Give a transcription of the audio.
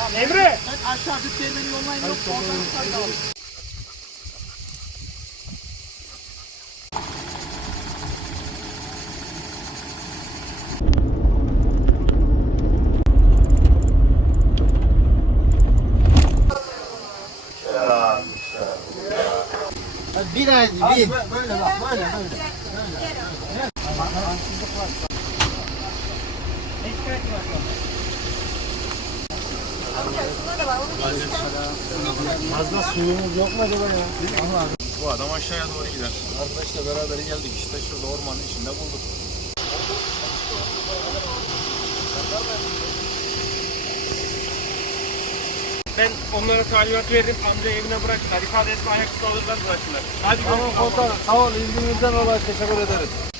aşağı düz değirmeni yollayın yok. Oradan yukarı alın. Bir ay bir. Böyle bak böyle böyle. Fazla suyumuz yok mu acaba ya? Bu adam aşağıya doğru gider. Arkadaşla beraber geldik işte şurada ormanın içinde bulduk. Ben onlara talimat verdim. Amcayı evine bıraktılar. İfade etme ayaküstü alırlar bıraktılar. Hadi Tamam komutanım sağ ol ilginizden dolayı teşekkür ederiz.